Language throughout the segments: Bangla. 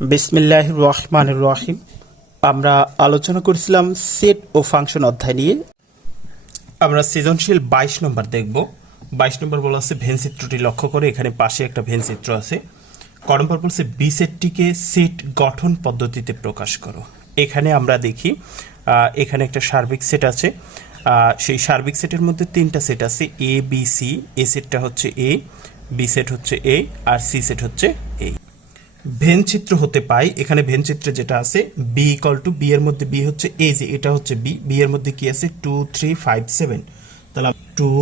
বিসমিল্লাহ রহমান রহিম। আমরা আলোচনা করেছিলাম সেট ও ফাংশন অধ্যায় নিয়ে। আমরা সৃজনশীল বাইশ নম্বর দেখব। বাইশ নম্বর বলা আছে ভেন চিত্রটি লক্ষ্য করে। এখানে পাশে একটা ভেন চিত্র আছে। ক নম্বর বলছে বি সেটটিকে সেট গঠন পদ্ধতিতে প্রকাশ করো। এখানে আমরা দেখি এখানে একটা সার্বিক সেট আছে। সেই সার্বিক সেটের মধ্যে তিনটা সেট আছে। এ, বি, সি। এ সেটটা হচ্ছে এ, বি সেট হচ্ছে এ, আর সি সেট হচ্ছে এ। ভেন চিত্র হতে পাই। এখানে ভেন চিত্রে যেটা আছে বি ইকাল টু বি এর মধ্যে বি হচ্ছে এই যে এটা হচ্ছে বি বি এর মধ্যে কি আছে? টু থ্রি ফাইভ সেভেন তাহলে টু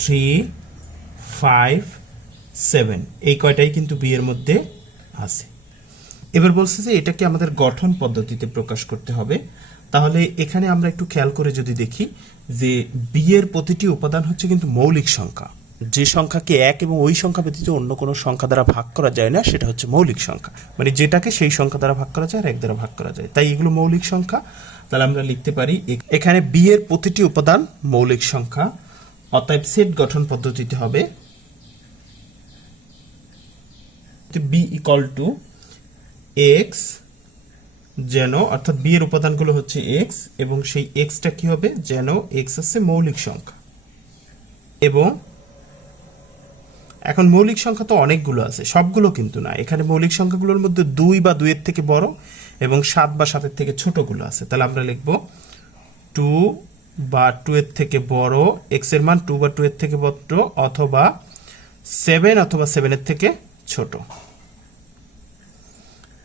থ্রি ফাইভ সেভেন এই কয়টাই কিন্তু বি এর মধ্যে আছে। এবার বলছে যে এটাকে আমাদের গঠন পদ্ধতিতে প্রকাশ করতে হবে। তাহলে এখানে আমরা একটু খেয়াল করে যদি দেখি যে বি এর প্রতিটি উপাদান হচ্ছে কিন্তু মৌলিক সংখ্যা। যে সংখ্যাকে এক এবং ওই সংখ্যা ব্যতীত অন্য কোনো সংখ্যা দ্বারা ভাগ করা যায় না, সেটা হচ্ছে মৌলিক সংখ্যা। মানে যেটাকে সেই সংখ্যা দ্বারা ভাগ করা যায় আর এক দ্বারা ভাগ করা যায়। তাই এগুলো মৌলিক সংখ্যা। তাহলে আমরা লিখতে পারি এখানে বি এর প্রতিটি উপাদান মৌলিক সংখ্যা, অতএব সেট গঠন পদ্ধতিতে হবে বি ইকাল টু এক্স যেন, অর্থাৎ বি এর উপাদানগুলো হচ্ছে এক্স এবং সেই এক্সটা কি হবে? যেন এক্স হচ্ছে মৌলিক সংখ্যা। এবং এখন মৌলিক সংখ্যা তো অনেকগুলো আছে, সবগুলো কিন্তু না। এখানে মৌলিক সংখ্যাগুলোর মধ্যে দুই বা দুইয়ের থেকে বড় এবং সাত বা সাতের থেকে ছোটগুলো আছে। তাহলে আমরা লিখব টু বা টু এর থেকে বড় এক্সের মান টু বা টু এর থেকে বড় অথবা সেভেন অথবা সেভেনের থেকে ছোট।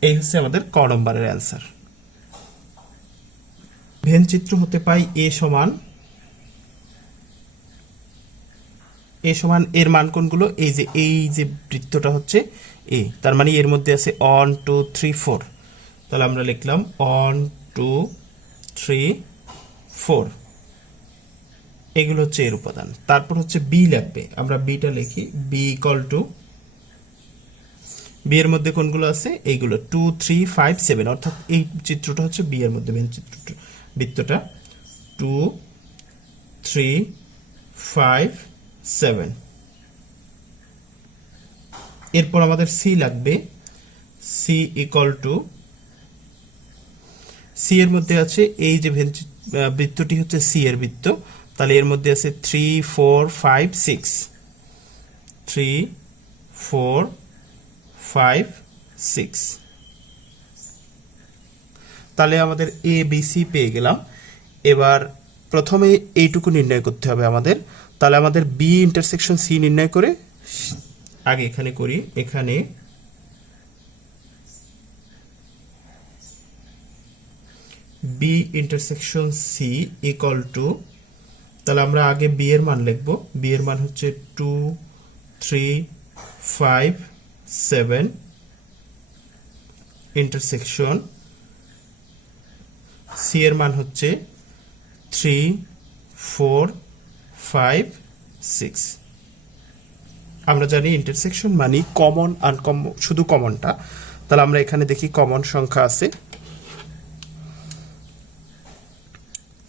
এই হচ্ছে আমাদের ক নম্বরের অ্যান্সার ভেন চিত্র হতে পাই এ সমান এ সমান এর মান কোনগুলো? এই যে এই যে বৃত্তটা হচ্ছে এ। তার মানে এর মধ্যে আছে অন টু থ্রি ফোর তাহলে আমরা লিখলাম অন টু থ্রি ফোর এগুলো হচ্ছে এর উপাদান। তারপর হচ্ছে বি লাগবে। আমরা বিটা লিখি। বি ইকাল টু বি এর মধ্যে কোনগুলো আছে? এইগুলো। টু থ্রি ফাইভ সেভেন অর্থাৎ এই চিত্রটা হচ্ছে বি এর মধ্যে মেন চিত্রটা বৃত্তটা। Two three five seven. এরপর আমাদের সি লাগবে। সি ইকাল টু সি এর মধ্যে আছে এই যে বৃত্তটি হচ্ছে সি এর বৃত্ত। তাহলে এর মধ্যে আছে three four five six three four five six তাহলে আমাদের এ বি সি পেয়ে গেলাম। এবার প্রথমে এইটুকু নির্ণয় করতে হবে আমাদের। তাহলে আমাদের বি ইন্টারসেকশন সি নির্ণয় করে আগে এখানে করি, এখানে B intersection C equal to তাহলে আমরা আগে বি এর মান লিখব। বি এর মান হচ্ছে two three five seven intersection C এর মান হচ্ছে থ্রি ফোর ফাইভ সিক্স আমরা জানি ইন্টারসেকশন মানে কমন আনকমন শুধু কমনটা তাহলে আমরা এখানে দেখি কমন সংখ্যা আছে।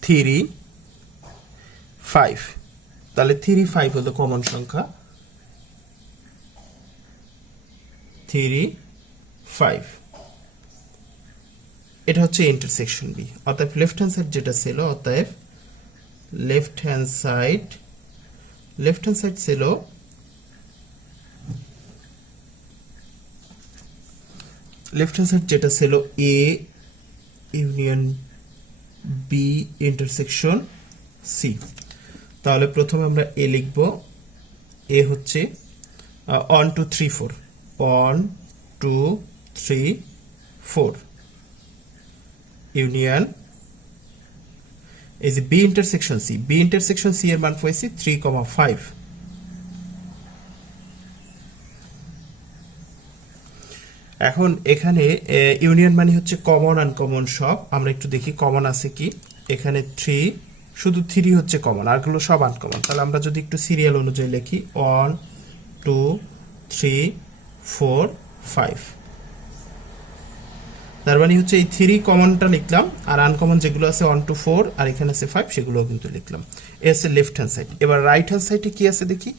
থ্রি ফাইভ তাহলে থ্রি ফাইভ হলো কমন সংখ্যা। থ্রি ফাইভ এটা হচ্ছে ইন্টারসেকশন বি অতএব লেফট হ্যান্ড সাইড যেটা ছিল, অতএব left hand side left hand side ছিল লেফট হ্যান্ড সাইড যেটা ছিল A union B intersection C তাহলে প্রথমে আমরা এ লিখব। এ হচ্ছে one two three four one two three four union এই যে B intersection C B intersection C এর মান পাইছি থ্রি কমা ফাইভ এখন এখানে ইউনিয়ন মানে হচ্ছে কমন আনকমন সব। আমরা একটু দেখি কমন আছে কি? এখানে থ্রি শুধু থ্রি হচ্ছে কমন আরগুলো সব আনকমন তাহলে আমরা যদি একটু সিরিয়াল অনুযায়ী লিখি one two three four five তার মানে হচ্ছে এই থ্রি কমনটা লিখলাম, আর আনকমন যেগুলো আছে ওয়ান টু ফোর আর এখানে আছে ফাইভ সেগুলোও কিন্তু লিখলাম। এ আছে লেফট হ্যান্ড সাইড এবার রাইট হ্যান্ড সাইডে কি আছে দেখি?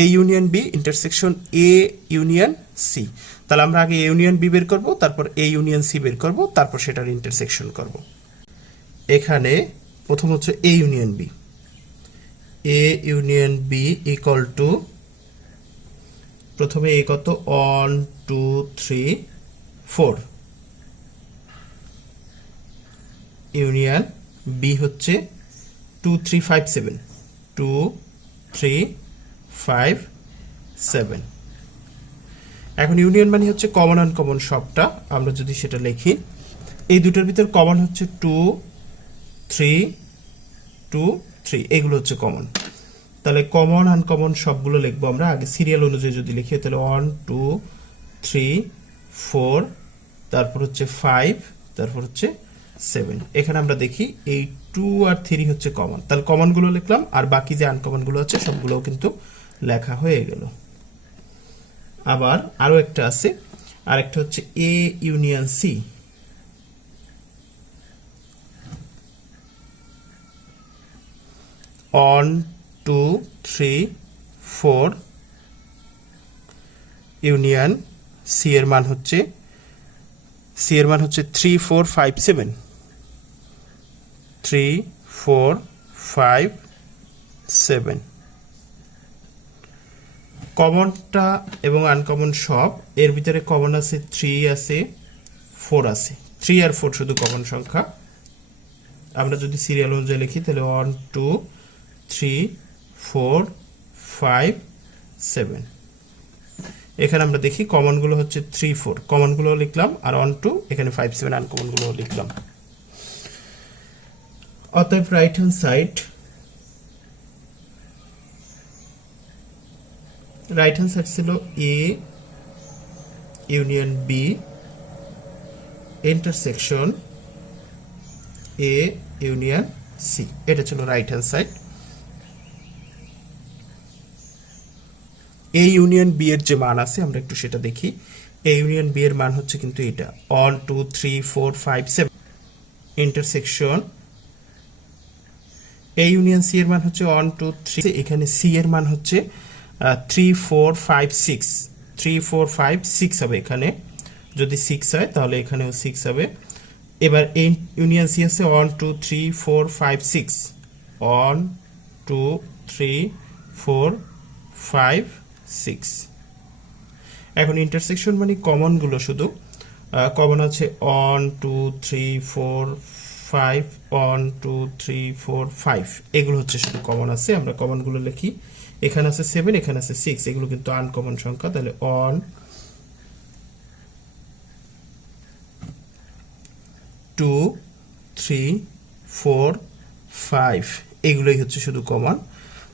A union B intersection A union C তাহলে আমরা আগে এ ইউনিয়ন বি বের করব, তারপর এ ইউনিয়ন সি বের করব, তারপর সেটার ইন্টারসেকশন করব। এখানে প্রথম হচ্ছে A union B A union B equal to প্রথমে এ কত? One two three four union B হচ্ছে two three five seven two three five seven এখন ইউনিয়ন মানে হচ্ছে কমন আনকমন সবটা, আমরা যদি সেটা লিখি। এই দুটোর ভিতর কমন হচ্ছে টু থ্রি টু থ্রি এগুলো হচ্ছে কমন তাহলে কমন আনকমন সবগুলো লিখব আমরা। আগে সিরিয়াল অনুযায়ী যদি লিখি, তাহলে ওয়ান টু থ্রি ফোর তারপর হচ্ছে ফাইভ তারপর হচ্ছে সেভেন এখানে আমরা দেখি এই টু আর থ্রি হচ্ছে কমন তাহলে কমনগুলো লিখলাম, আর বাকি যে আনকমনগুলো আছে, সবগুলোও কিন্তু লেখা হয়ে গেল। আবার আরও একটা আছে, আরেকটা হচ্ছে A union C one two three four union C এর মান হচ্ছে সি এর মান হচ্ছে three four five seven three four five seven কমনটা এবং আনকমন সব, এর ভিতরে কমন আছে থ্রি আছে ফোর আছে। থ্রি আর ফোর শুধু কমন সংখ্যা। আমরা যদি সিরিয়াল অনুযায়ী লিখি, তাহলে one two three four five seven এখানে আমরা দেখি কমনগুলো হচ্ছে থ্রি ফোর কমনগুলো লিখলাম, আর ওয়ান টু এখানে ফাইভ সেভেন আনকমনগুলো লিখলাম। অতএব right hand side right hand side ছিল A union B intersection A union C এটা ছিল right hand side A union B এর যে মান আছে, আমরা একটু সেটা দেখি। এ ইউনিয়ন বি এর মান হচ্ছে কিন্তু এটা। One two three four five seven intersection A union C এর মান হচ্ছে ওয়ান টু থ্রি এখানে সি এর মান হচ্ছে three four five six three four five six হবে এখানে। যদি সিক্স হয়, তাহলে এখানেও সিক্স হবে। এবার এই ইউনিয়ন সি আছে one two three four five six one two three four five six এখন ইন্টারসেকশন মানে কমনগুলো শুধু। কমন আছে one two three four five one two three four five এগুলো হচ্ছে শুধু কমন আছে, আমরা কমনগুলো লিখি। এখানে আছে সেভেন এখানে আছে সিক্স এগুলো কিন্তু আনকমন সংখ্যা, তাহলে one two three four five এগুলোই হচ্ছে শুধু কমন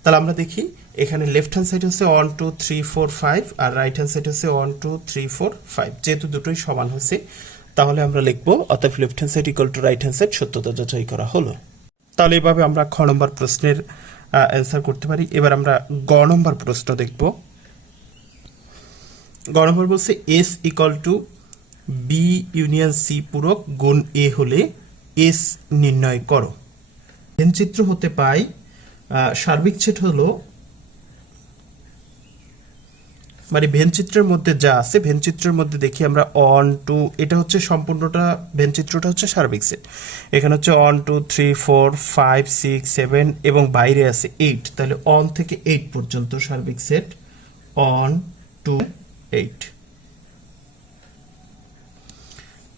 তাহলে আমরা দেখি, এখানে লেফট হ্যান্ড সাইড হচ্ছে one two three four five আর রাইট হ্যান্ড সাইড হচ্ছে one two three four five যেহেতু দুটোই সমান হচ্ছে তাহলে আমরা লিখব, অতএব left hand side equal to right hand side সত্যতা যাচাই করা হলো। তাহলে এভাবে আমরা খ নম্বর প্রশ্নের অ্যান্সার করতে পারি। এবার আমরা গ নম্বর প্রশ্ন দেখব। গ নম্বর বলছে S equal to B union C পূরক গুণ এ হলে এস নির্ণয় করো। চিত্র হতে পাই সার্বিক ছেদ হলো মানে ভেনচিত্রের মধ্যে যা আছে, ভেনচিত্রের মধ্যে দেখি আমরা অন টু এটা হচ্ছে সম্পূর্ণটা, ভেনচিত্রটা হচ্ছে সার্বিক সেট এখানে হচ্ছে one two three four five six seven এবং বাইরে আছে এইট তাহলে অন থেকে এইট পর্যন্ত সার্বিক সেট অন টু এইট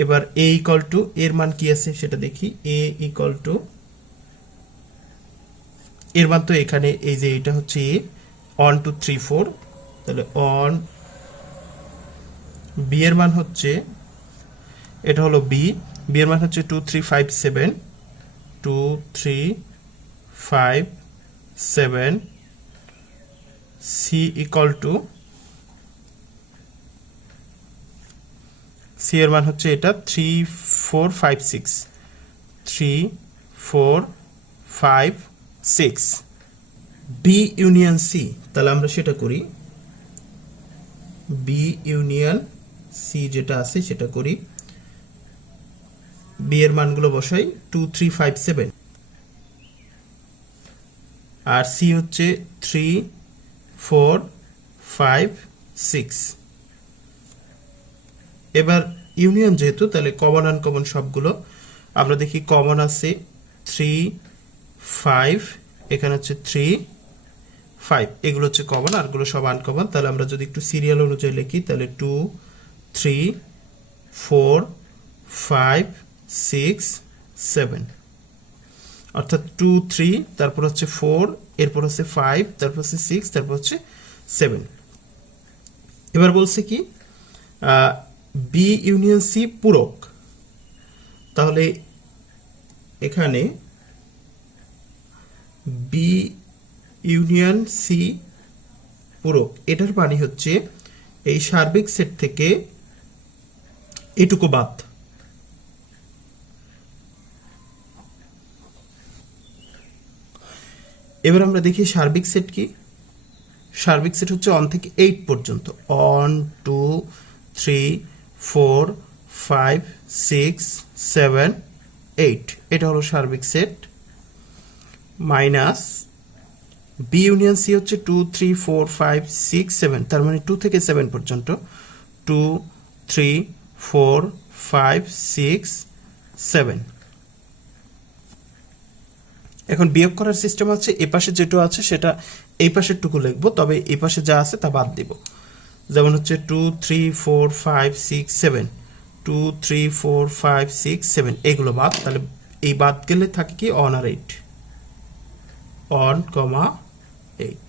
এবার এ ইকল টু এর মান কি আছে সেটা দেখি এ ইকল টু এর মান তো এখানে, এই যে এটা হচ্ছে A one two three four তাহলে অন বি এর মান হচ্ছে, এটা হলো বি বি এর মান হচ্ছে two three five seven two three five seven C equal to C এর মান হচ্ছে এটা three four five six three four five six B union C তাহলে আমরা সেটা করি। বি ইউনিয়ন সি যেটা আছে সেটা করি। বি এর মানগুলো বসাই টু থ্রি ফাইভ সেভেন আর সি হচ্ছে থ্রি ফোর ফাইভ সিক্স এবার ইউনিয়ন যেহেতু, তাহলে কমন আনকমন সবগুলো আমরা দেখি কমন আছে থ্রি ফাইভ এখানে হচ্ছে থ্রি ফাইভ এগুলো হচ্ছে কমন আরগুলো সব আনকমন তাহলে আমরা যদি একটু সিরিয়াল অনুযায়ী লিখি, তাহলে two three four five six seven অর্থাৎ টু থ্রি তারপর হচ্ছে ফোর এরপর হচ্ছে ফাইভ তারপর হচ্ছে সিক্স তারপর হচ্ছে সেভেন এবার বলছে কি বি ইউনিয়ন সি পূরক তাহলে এখানে বি ইউনিয়ন সি পূরক এটার মানে হচ্ছে এই সার্বিক সেট থেকে এটুকু বাদ। এবার আমরা দেখি সার্বিক সেট কি। সার্বিক সেট হচ্ছে অন থেকে এইট পর্যন্ত। One two three four five six seven eight এটা হলো সার্বিক set. Minus B union C হচ্ছে two three four five six seven তার মানে টু থেকে সেভেন পর্যন্ত। Two three four five six seven এখন বিয়োগ করার সিস্টেম আছে, এ পাশে যেটা আছে, সেটা এই পাশের টুকু লিখব, তবে এই পাশে যা আছে তা বাদ দিব। যেমন হচ্ছে two three four five six seven two three four five six seven এগুলো বাদ, তাহলে এই বাদ গেলে থাকে কি অন আর এইট অন কমা এইট।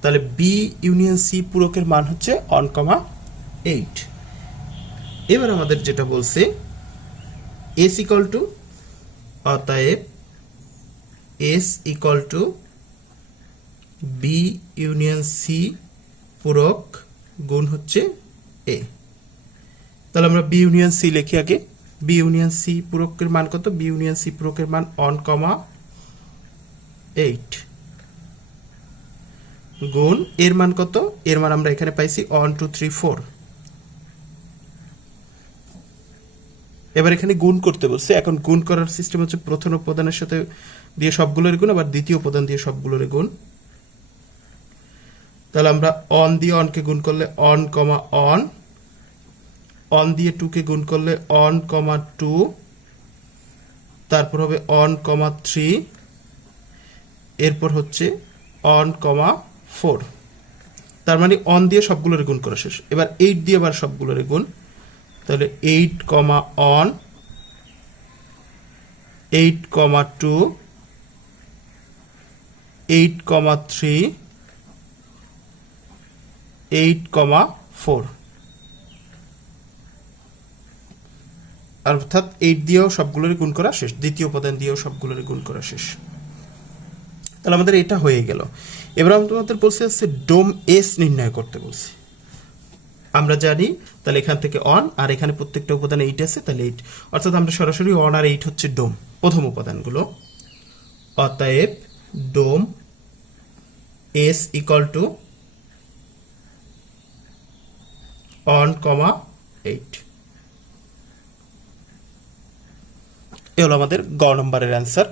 তাহলে বি ইউনিয়ন সি পূরকের মান হচ্ছে অন কমা এইট এবার আমাদের যেটা বলছে এস ইকল টু অতএব S equal to B union C পূরক গুণ হচ্ছে এ তাহলে আমরা বি ইউনিয়ন সি লিখি আগে। বি ইউনিয়ন সি পূরকের মান কত? বি ইউনিয়ন সি পূরকের মান অন কমা এইট গুণ, এর মান কত? এর মান আমরা এখানে পাইছি ওয়ান টু থ্রি ফোর এবার এখানে গুণ করতে বলছে। এখন গুণ করার সিস্টেম হচ্ছে প্রথম উপাদানের সাথে দিয়ে সবগুলোর গুণ, আবার দ্বিতীয় উপাদান দিয়ে সবগুলোর গুণ। তাহলে আমরা অন দিয়ে অনকে গুণ করলে অন কমা অন অন দিয়ে টুকে গুণ করলে অন কমা টু তারপর হবে অন কমা থ্রি এরপর হচ্ছে অন কমা ফোর তার মানে অন দিয়ে সবগুলোর গুণ করা শেষ। এবার এইট দিয়ে আবার সবগুলোর গুণ। তাহলে eight comma one eight comma two eight comma three eight comma four অর্থাৎ এইট দিয়েও সবগুলোর গুণ করা শেষ। দ্বিতীয় উপাদান দিয়েও সবগুলোর গুণ করা শেষ। তাহলে আমাদের এটা হয়ে গেল। এবার আমাদের বলছে হচ্ছে ডোম এস নির্ণয় করতে বলছি। আমরা জানি তাহলে এখান থেকে অন আর এখানে প্রত্যেকটা উপাদান এইট আছে, তাহলে এইট অর্থাৎ আমরা সরাসরি অন আর এইট হচ্ছে ডোম, প্রথম উপাদানগুলো। অতএব ডোম S equal to one comma eight এ হলো আমাদের গ নম্বরের অ্যান্সার